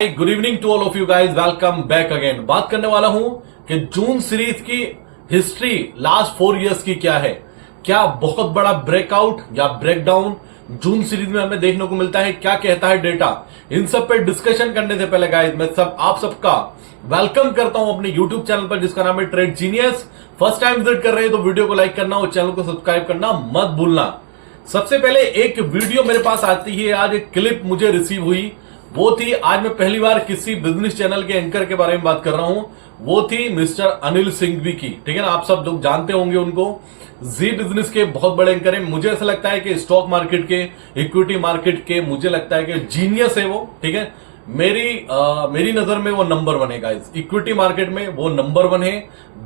Good evening to all of you guys, welcome back again. बात करने वाला हूं कि जून सीरीज की हिस्ट्री लास्ट 4 इयर्स की क्या है। क्या बहुत बड़ा ब्रेकआउट या ब्रेकडाउन जून सीरीज में हमें देखने को मिलता है, क्या कहता है डेटा। इन सब पे डिस्कशन करने से पहले गाइज मैं आप सबका वेलकम करता हूं अपने यूट्यूब चैनल पर जिसका नाम है trade genius. First time visit कर रहे हैं तो वीडियो को लाइक करना और चैनल को सब्सक्राइब करना मत भूलना। सबसे पहले एक वीडियो मेरे पास आती है, आज एक क्लिप मुझे रिसीव हुई, वो थी, आज मैं पहली बार किसी बिजनेस चैनल के एंकर के बारे में बात कर रहा हूं, वो थी मिस्टर अनिल सिंघवी की। ठीक है ना, आप सब लोग जानते होंगे उनको, जी बिजनेस के बहुत बड़े एंकर हैं। मुझे ऐसा लगता है कि स्टॉक मार्केट के, इक्विटी मार्केट के, मुझे लगता है कि जीनियस है वो। ठीक है, मेरी नजर में वो नंबर 1 है गाइस। इक्विटी मार्केट में वो नंबर 1 है।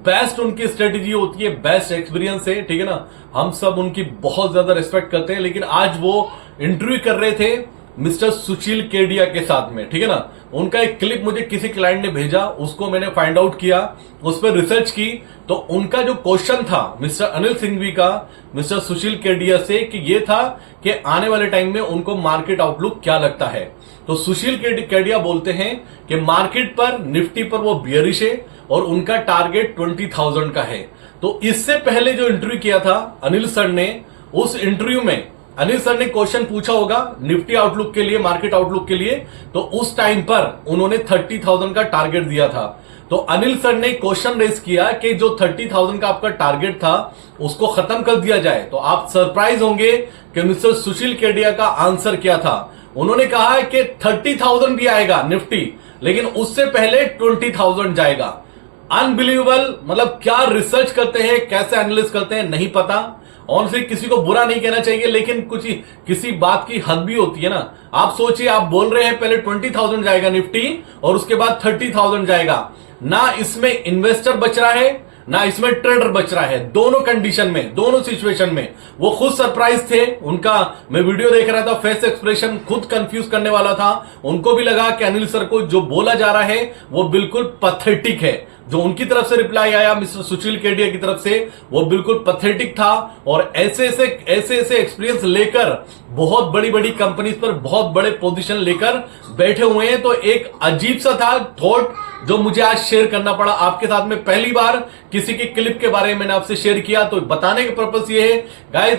बेस्ट उनकी स्ट्रेटेजी होती है, बेस्ट एक्सपीरियंस है। ठीक है ना, हम सब उनकी बहुत ज्यादा रिस्पेक्ट करते हैं। लेकिन आज वो इंटरव्यू कर रहे थे मिस्टर सुशील केडिया के साथ में। ठीक है ना, उनका एक क्लिप मुझे किसी क्लाइंट ने भेजा, उसको मैंने फाइंड आउट किया, उस पर रिसर्च की। तो उनका जो क्वेश्चन था मिस्टर अनिल सिंघवी का मिस्टर सुशील केडिया से, कि ये था कि आने वाले टाइम में उनको मार्केट आउटलुक क्या लगता है। तो सुशील केडिया बोलते हैं कि मार्केट पर, निफ्टी पर वो बियरिश है और उनका टारगेट 20,000 का है। तो इससे पहले जो इंटरव्यू किया था अनिल सर ने, उस इंटरव्यू में अनिल सर ने क्वेश्चन पूछा होगा निफ्टी आउटलुक के लिए, मार्केट आउटलुक के लिए, तो उस टाइम पर उन्होंने 30,000 का टारगेट दिया था। तो अनिल सर ने क्वेश्चन रेस किया कि जो 30,000 का आपका टारगेट था उसको खत्म कर दिया जाए। तो आप सरप्राइज होंगे कि मिस्टर सुशील केडिया का आंसर क्या था। उन्होंने कहा कि 30,000 भी आएगा निफ्टी, लेकिन उससे पहले 20,000 जाएगा। अनबिलीवेबल, मतलब क्या रिसर्च करते हैं, कैसे एनालिसिस करते हैं नहीं पता। ऑनली किसी को बुरा नहीं कहना चाहिए, लेकिन कुछ किसी बात की हद भी होती है ना। आप सोचिए, आप बोल रहे हैं पहले 20,000 जाएगा निफ्टी और उसके बाद 30,000 जाएगा। ना इसमें इन्वेस्टर बच रहा है, ना इसमें ट्रेडर बच रहा है। दोनों कंडीशन में, दोनों सिचुएशन में वो खुद सरप्राइज थे। उनका मैं वीडियो देख रहा था, फेस एक्सप्रेशन खुद कंफ्यूज करने वाला था। उनको भी लगा कि अनिल सर को जो बोला जा रहा है वो बिल्कुल पथेटिक है। जो उनकी तरफ से रिप्लाई आया मिस्टर सुशील केडिया की तरफ से, वो बिल्कुल पथेटिक था। और ऐसे ऐसे एक्सपीरियंस लेकर बहुत बड़ी बड़ी कंपनीज पर बहुत बड़े पोजीशन लेकर बैठे हुए हैं। तो एक अजीब सा था थॉट जो मुझे आज शेयर करना पड़ा आपके साथ में। पहली बार किसी की क्लिप के बारे में मैंने आपसे शेयर किया, तो बताने का पर्पस ये है गाइस,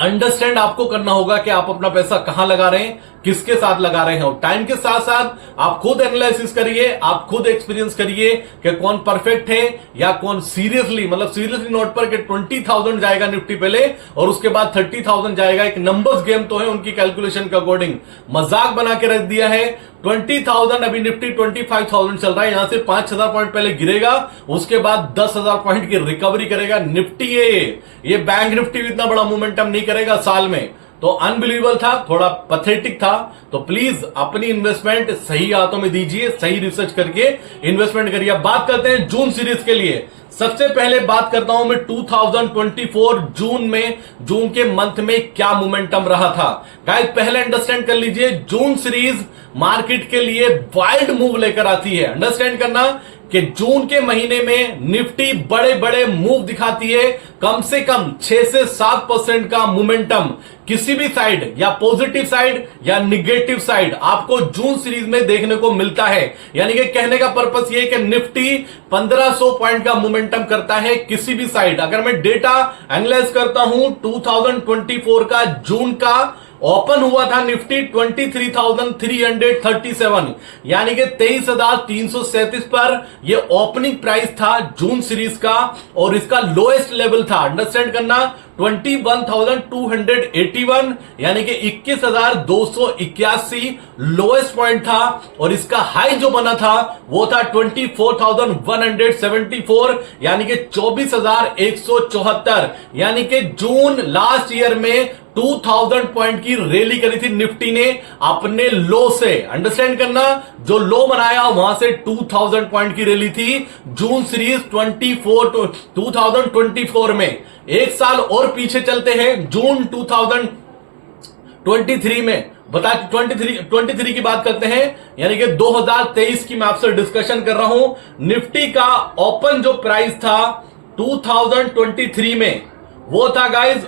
अंडरस्टैंड आपको करना होगा कि आप अपना पैसा कहां लगा रहे हैं, किसके साथ लगा रहे हैं। और टाइम के साथ साथ आप खुद एनालिसिस करिए, आप खुद एक्सपीरियंस करिए कि कौन परफेक्ट है या कौन सीरियसली, मतलब सीरियसली नोट पर कि 20,000 जाएगा निफ्टी पहले और उसके बाद 30,000 जाएगा। एक नंबर्स गेम तो है उनकी कैलकुलेशन के अकॉर्डिंग, मजाक बना के रख दिया है। 20,000, अभी निफ्टी 25,000 चल रहा है, यहां से 5,000 पॉइंट पहले गिरेगा, उसके बाद 10,000 पॉइंट की रिकवरी करेगा निफ्टी। ये बैंक निफ्टी भी इतना बड़ा मोमेंटम नहीं करेगा साल में। तो अनबिलीवेबल था, थोड़ा पथेटिक था। तो प्लीज अपनी इन्वेस्टमेंट सही हाथों में दीजिए, सही रिसर्च करके इन्वेस्टमेंट करिए। बात करते हैं जून सीरीज के लिए। सबसे पहले बात करता हूं मैं 2024 जून में, जून के मंथ में क्या मोमेंटम रहा था। गाइस पहले अंडरस्टैंड कर लीजिए, जून सीरीज मार्केट के लिए वाइल्ड मूव लेकर आती है। अंडरस्टैंड करना कि जून के महीने में निफ्टी बड़े बड़े मूव दिखाती है, कम से कम 6 से 7% का मोमेंटम किसी भी साइड, या पॉजिटिव साइड या निगेटिव साइड, आपको जून सीरीज में देखने को मिलता है। यानी कि कहने का पर्पस ये है कि निफ्टी 1500 पॉइंट का मोमेंटम करता है किसी भी साइड। अगर मैं डेटा एनालाइज करता हूं 2024 का जून का, ओपन हुआ था निफ्टी 23,337, यानी कि 23,337 पर यह ओपनिंग प्राइस था जून सीरीज का। और इसका लोएस्ट लेवल था, अंडरस्टैंड करना, 21,281, यानी कि 21,281 लोएस्ट पॉइंट था। और इसका हाई जो बना था वो था 24,174, यानी कि 24,174, यानी कि जून लास्ट ईयर में 2,000 पॉइंट की रैली करी थी निफ्टी ने अपने लो से। अंडरस्टैंड करना, जो लो बनाया वहां से 2,000 पॉइंट की रैली थी जून सीरीज 2024 में। एक साल और पीछे चलते हैं, जून 2023 में, बता 23 की बात करते हैं, यानी कि 2023 की मैं आपसे डिस्कशन कर रहा हूं। निफ्टी का ओपन जो प्राइस था 2023 में वो था गाइज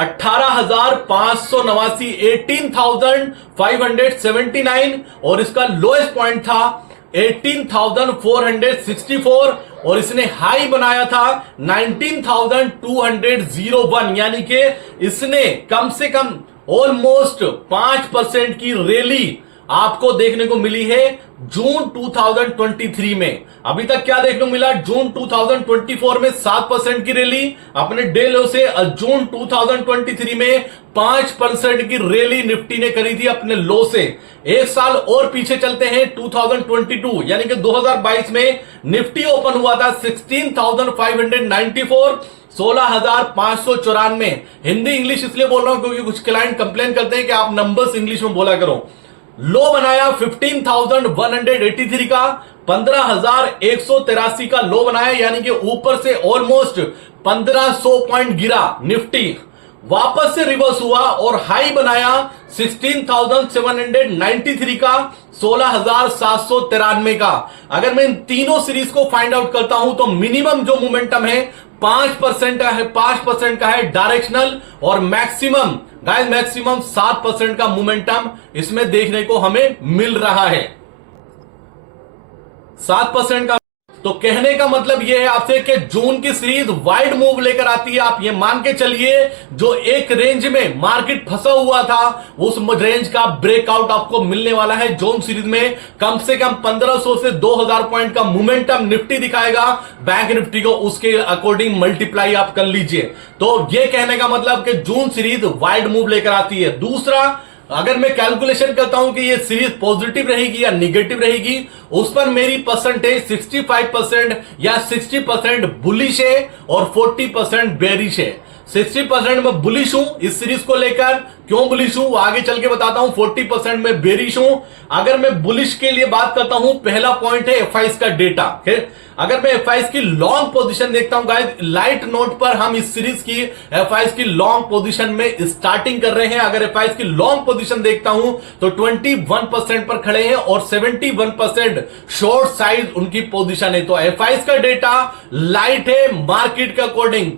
18,589, 18,579, और इसका लोएस्ट पॉइंट था 18,464, और इसने हाई बनाया था 19,201, यानी कि इसने कम से कम ऑलमोस्ट 5% की रैली आपको देखने को मिली है जून 2023 में। अभी तक क्या देखने को मिला, जून 2024 में 7% की रैली अपने डे लो से, जून 2023 में 5% की रैली निफ्टी ने करी थी अपने लो से। एक साल और पीछे चलते हैं, 2022 यानी कि 2022 में निफ्टी ओपन हुआ था 16,594, 16,594। हिंदी इंग्लिश इसलिए बोल रहा हूं क्योंकि कुछ क्लाइंट कंप्लेन करते हैं कि आप नंबर्स इंग्लिश में बोला करो। लो बनाया 15,183 का, 15,183 का लो बनाया, यानी कि ऊपर से ऑलमोस्ट 1,500 पॉइंट गिरा निफ्टी, वापस से रिवर्स हुआ और हाई बनाया 16,793 का, 16,793 का। अगर मैं इन तीनों सीरीज को फाइंड आउट करता हूं तो मिनिमम जो मोमेंटम है 5% का है, 5% का है डायरेक्शनल, और मैक्सिमम गाइस मैक्सिमम 7% का मोमेंटम इसमें देखने को हमें मिल रहा है, 7% का। तो कहने का मतलब यह है आपसे कि जून की सीरीज वाइड मूव लेकर आती है। आप ये मान के चलिए जो एक रेंज में मार्केट फंसा हुआ था उस रेंज का ब्रेकआउट आपको मिलने वाला है जून सीरीज में। कम से कम 1,500 से 2,000 पॉइंट का मोमेंटम निफ्टी दिखाएगा बैंक निफ्टी को, उसके अकॉर्डिंग मल्टीप्लाई आप कर लीजिए। तो ये कहने का मतलब कि जून सीरीज वाइड मूव लेकर आती है। दूसरा, अगर मैं कैलकुलेशन करता हूं कि ये सीरीज पॉजिटिव रहेगी या निगेटिव रहेगी, उस पर मेरी परसेंटेज 65% या 60% बुलिश है और 40% बेरिश है। 60% में बुलिश हूं इस सीरीज को लेकर, क्यों बुलिश हूं आगे चल के बताता हूं। 40% में बेरिश हूं। अगर मैं बुलिश के लिए बात करता हूं, पहला पॉइंट है एफआईएस का डेटा। अगर मैं एफआईएस की लॉन्ग पोजीशन देखता हूं गाइस, लाइट नोट पर हम इस सीरीज की एफआईएस की लॉन्ग पोजीशन में स्टार्टिंग कर रहे हैं। अगर एफआईएस की लॉन्ग पोजीशन देखता हूं तो 21% पर खड़े हैं और 71% शॉर्ट साइज उनकी पोजीशन है। तो एफआईएस का डेटा लाइट है मार्केट के अकॉर्डिंग।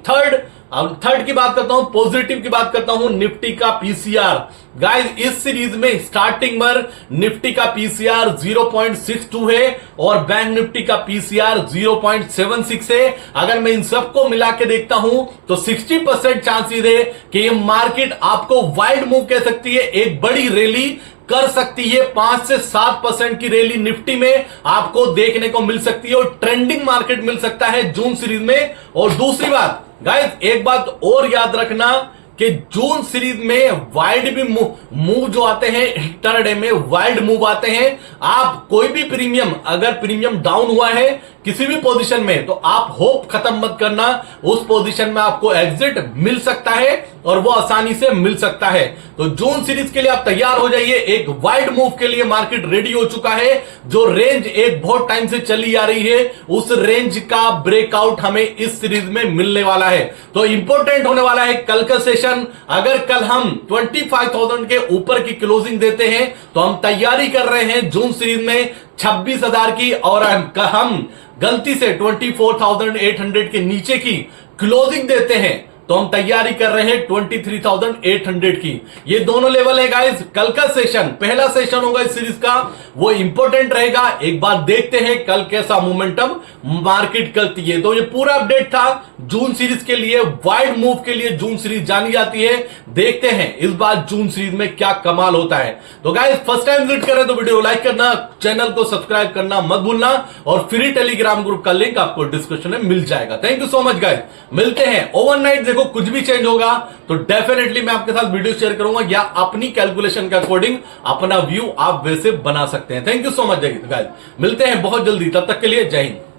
थर्ड की बात करता हूं, पॉजिटिव की बात करता हूं, निफ्टी का पीसीआर। गाइस इस सीरीज में स्टार्टिंग पर निफ्टी का पीसीआर 0.62 है और बैंक निफ्टी का पीसीआर 0.76 है। अगर मैं इन सबको मिला के देखता हूं तो 60% चांसेस है कि ये मार्केट आपको वाइड मूव कह सकती है, एक बड़ी रैली कर सकती है। 5 से 7% की रैली निफ्टी में आपको देखने को मिल सकती है और ट्रेंडिंग मार्केट मिल सकता है जून सीरीज में। और दूसरी बात गाइस, एक बात और याद रखना कि जून सीरीज में वाइड भी मूव जो आते हैं, इंटरडे में वाइड मूव आते हैं। आप कोई भी प्रीमियम, अगर प्रीमियम डाउन हुआ है किसी भी पोजीशन में, तो आप होप खत्म मत करना, उस पोजीशन में आपको एग्जिट मिल सकता है और वो आसानी से मिल सकता है। तो जून सीरीज के लिए आप तैयार हो जाइए। एक वाइड मूव के लिए मार्केट रेडी हो चुका है। जो रेंज एक बहुत टाइम से चली आ रही है, उस रेंज का ब्रेकआउट हमें इस सीरीज में मिलने वाला है। तो इंपॉर्टेंट होने वाला है कल का सेशन। अगर कल हम 25,000 के ऊपर की क्लोजिंग देते हैं तो हम तैयारी कर रहे हैं जून सीरीज में 26,000 की, और हम गलती से 24,800 के नीचे की क्लोजिंग देते हैं तो हम तैयारी कर रहे हैं 23,800 की। ये दोनों लेवल है गाइस। कल का सेशन, पहला सेशन होगा इस सीरीज का, वो इंपॉर्टेंट रहेगा। एक बार देखते हैं कल कैसा मोमेंटम मार्केट करती है। तो ये पूरा अपडेट था जून सीरीज के लिए। वाइड मूव के लिए जून सीरीज जानी जाती है। देखते हैं इस बार जून सीरीज में क्या कमाल होता है। तो गाइस फर्स्ट टाइम विजिट करें तो वीडियो लाइक करना, चैनल को सब्सक्राइब करना मत भूलना, और फ्री टेलीग्राम ग्रुप का लिंक आपको डिस्क्रिप्शन में मिल जाएगा। Thank you so much guys. मिलते हैं ओवरनाइट। देखो कुछ भी चेंज होगा तो डेफिनेटली मैं आपके साथ वीडियो शेयर करूंगा, या अपनी कैलकुलेशन के अकॉर्डिंग अपना व्यू आप वैसे बना सकते हैं। Thank you so much guys. मिलते हैं बहुत जल्दी, तब तक के लिए जय हिंद।